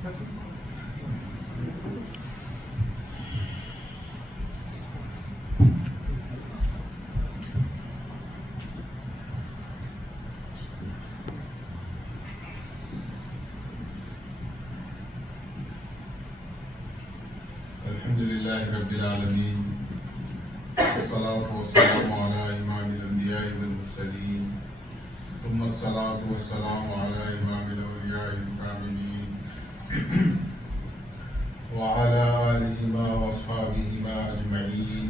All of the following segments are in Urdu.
الحمدللہ رب العالمین والصلاة والسلام علی امام الانبیاء والمرسلین ثم الصلاة والسلام علی امام الاولیاء الکاملین وعلى آلہما واصحابہما اجمعین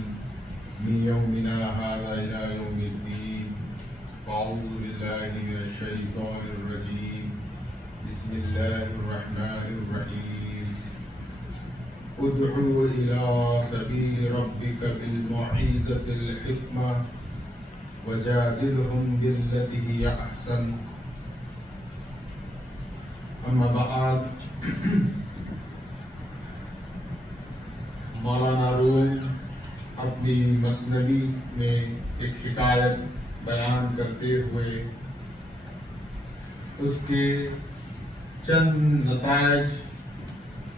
من یومنا هذا الى یوم الدین اعوذ باللہ من الشیطان الرجیم بسم اللہ الرحمن الرحیم ادعو الى سبیل ربک بالموعظة الحکمة وجادلهم بالتي هي احسن اما بعد مولانا روم اپنی مثنوی میں ایک حکایت بیان کرتے ہوئے اس کے چند نتائج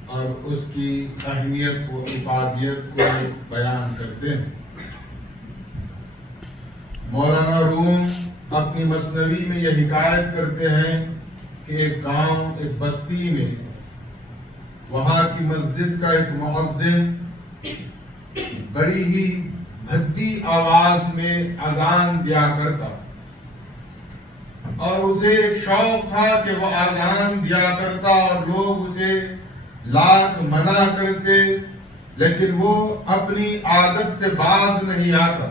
اور اس کی اہمیت کو افادیت کو بیان کرتے ہیں۔ مولانا روم اپنی مثنوی میں یہ حکایت کرتے ہیں کہ ایک گاؤں، ایک بستی میں وہاں کی مسجد کا ایک مؤذن بڑی ہی بھدی آواز میں اذان دیا کرتا اور اسے ایک شوق تھا کہ وہ اذان دیا کرتا اور لوگ اسے لاکھ منع کرتے لیکن وہ اپنی عادت سے باز نہیں آتا۔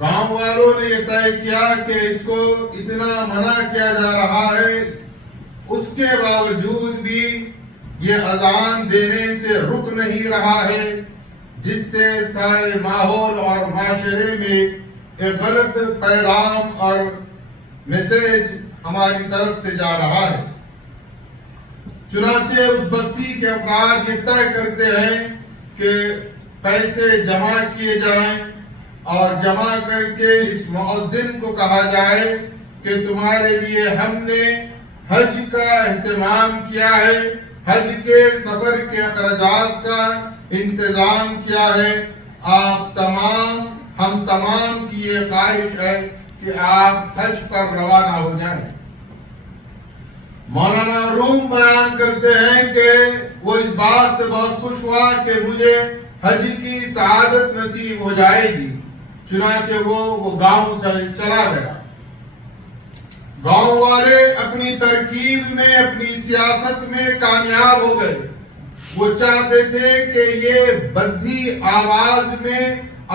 گاؤں والوں نے یہ طے کیا کہ اس کو اتنا منع کیا جا رہا ہے، اس کے باوجود بھی یہ اذان دینے سے رک نہیں رہا ہے، جس سے سارے ماحول اور معاشرے میں ایک غلط پیغام اور میسج ہماری طرف سے جا رہا ہے۔ چنانچہ اس بستی کے افراد یہ طے کرتے ہیں کہ پیسے جمع کیے جائیں اور جمع کر کے اس مؤذن کو کہا جائے کہ تمہارے لیے ہم نے حج کا اہتمام کیا ہے، حج کے سفر کے اخراجات کا انتظام کیا ہے، ہم تمام کی یہ خواہش ہے کہ آپ حج پر روانہ ہو جائیں۔ مولانا روم بیان کرتے ہیں کہ وہ اس بات سے بہت خوش ہوا کہ مجھے حج کی سعادت نصیب ہو جائے گی، چنانچہ وہ گاؤں سے چلا گیا۔ گاؤں والے اپنی ترکیب میں، اپنی سیاست میں کامیاب ہو گئے۔ وہ چاہتے تھے کہ یہ بدھی آواز میں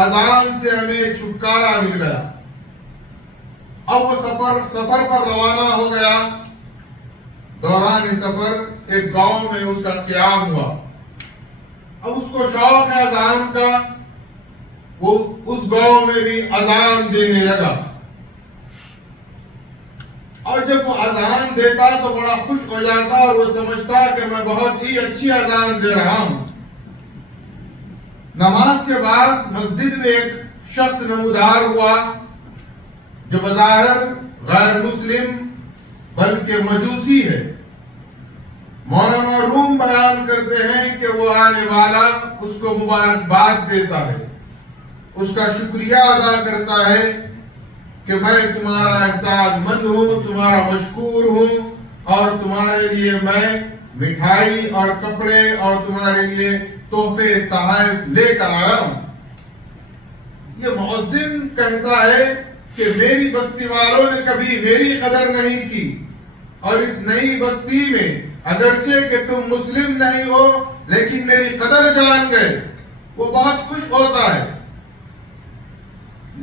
اذان سے ہمیں چھٹکارا مل گیا۔ اب وہ سفر پر روانہ ہو گیا۔ دوران سفر ایک گاؤں میں اس کا قیام ہوا۔ اب اس کو شوق ہے اذان کا، وہ اس گاؤں میں بھی اذان دینے لگا اور جب وہ اذان دیتا تو بڑا خوش ہو جاتا اور وہ سمجھتا کہ میں بہت ہی اچھی اذان دے رہا ہوں۔ نماز کے بعد مسجد میں ایک شخص نمودار ہوا جو بظاہر غیر مسلم بلکہ مجوسی ہے۔ مولانا روم بیان کرتے ہیں کہ وہ آنے والا اس کو مبارکباد دیتا ہے، اس کا شکریہ ادا کرتا ہے کہ میں تمہارا احسان مند ہوں، تمہارا مشکور ہوں اور تمہارے لیے میں مٹھائی اور کپڑے اور تمہارے لیے تحفے تحائف لے کر آیا ہوں۔ یہ مؤذن کہتا ہے کہ میری بستی والوں نے کبھی میری قدر نہیں کی اور اس نئی بستی میں اگرچہ کہ تم مسلم نہیں ہو لیکن میری قدر جان گئے۔ وہ بہت خوش ہوتا ہے،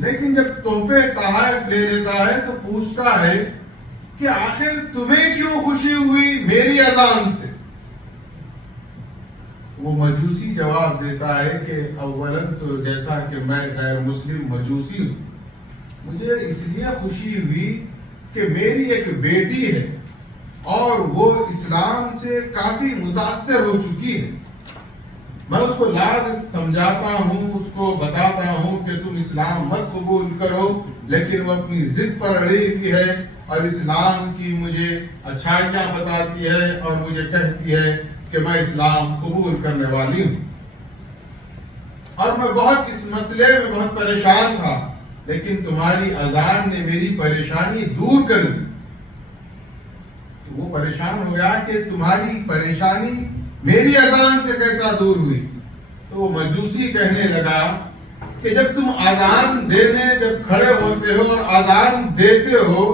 لیکن جب تحفے تحائف لے لیتا ہے تو پوچھتا ہے کہ آخر تمہیں کیوں خوشی ہوئی میری اذان سے؟ وہ مجوسی جواب دیتا ہے کہ اولاً تو جیسا کہ میں غیر مسلم مجوسی ہوں، مجھے اس لیے خوشی ہوئی کہ میری ایک بیٹی ہے اور وہ اسلام سے کافی متاثر ہو چکی ہے۔ میں اس کو لاغ سمجھاتا ہوں، اس کو بتاتا ہوں کہ تم اسلام مت قبول کرو، لیکن وہ اپنی ضد پر اڑی ہوئی ہے اور اسلام کی مجھے اچھائیاں بتاتی ہے اور مجھے کہتی ہے کہ میں اسلام قبول کرنے والی ہوں. اور میں بہت اس مسئلے میں بہت پریشان تھا، لیکن تمہاری اذان نے میری پریشانی دور کر دی. تو وہ پریشان ہو گیا کہ تمہاری پریشانی میری اذان سے کیسا دور ہوئی. تو وہ مجوسی کہنے لگا کہ جب تم اذان دینے جب کھڑے ہوتے ہو اور اذان دیتے ہو،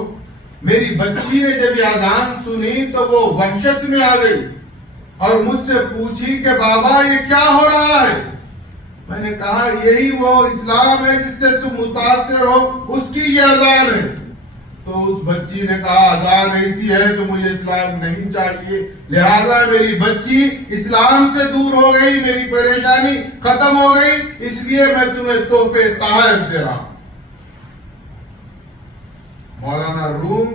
میری بچی نے جب یہ اذان سنی تو وہ وحشت میں آ گئی اور مجھ سے پوچھی کہ بابا یہ کیا ہو رہا ہے. میں نے کہا یہی وہ اسلام ہے جس سے تم متاثر ہو، اس کی یہ اذان ہے. تو اس بچی نے کہا اذان ایسی ہے تو مجھے اسلام نہیں چاہیے، لہذا میری بچی اسلام سے دور ہو گئی، میری پریشانی ختم ہو گئی، اس لیے میں تمہیں تحفے تحائف دے رہا ہوں. مولانا روم